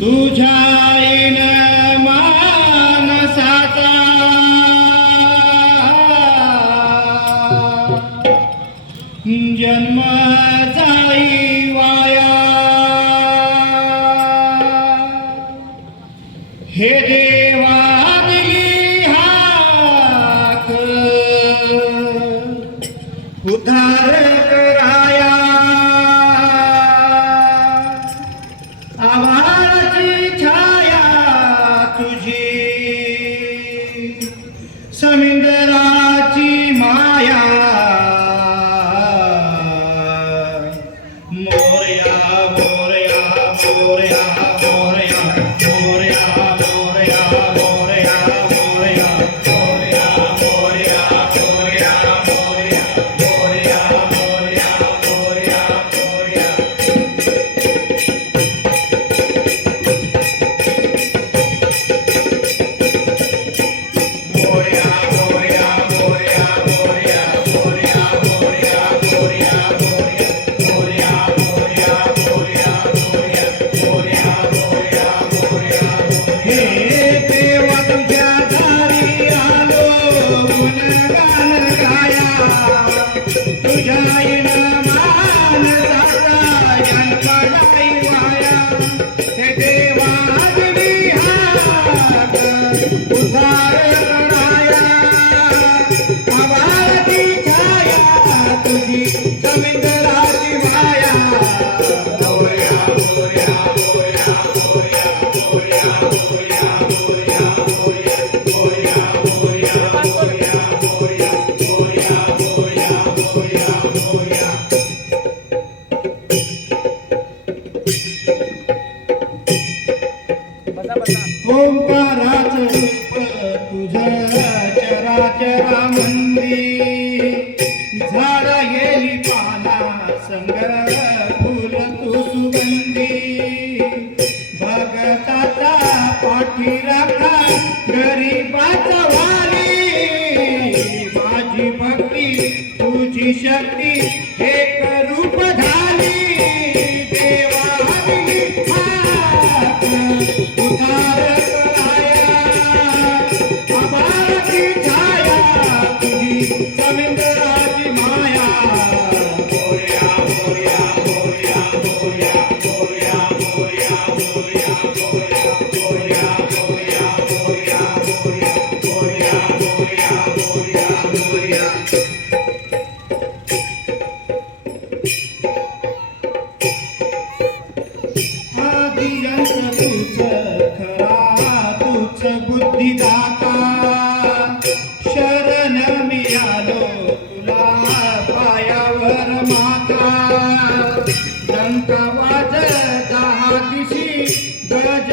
तुझ्या इन मानसाचा जन्म जाई वाया, हे देवा दिली हाक उद्धार कराया, आभाळाची छाया तुझी समुद्राची माया, मोरया मोरया मोरया मोरया मोरया मोरया मोरया मोरया मोरया मोरया मोरया मोरया मोरया मोरया मोरया मोरया। ओंकाराचं रूप तुझं चराचरामंदी, झाड गेली पाना संग फुल तू सुगंधी, भगताचा पाठी राखा गरीबाचा वाली, माझी भक्ती तुझी शक्ती एक रूप झाली, देवा दिली हाक उद्धार कराया, आभाळाची छाया तुझी समुद्राची माया, मोरया मोरया मोरया मोरया मोरया मोरया मोरया मोरया मोरया मोरया मोरया मोरया मोरया मोरया मोरया। आदियंत तुझं खरा तुझ बुद्धिदाता, शरण मी आलो तुला पायावर माता, डंका वाजत दहा दिशी गज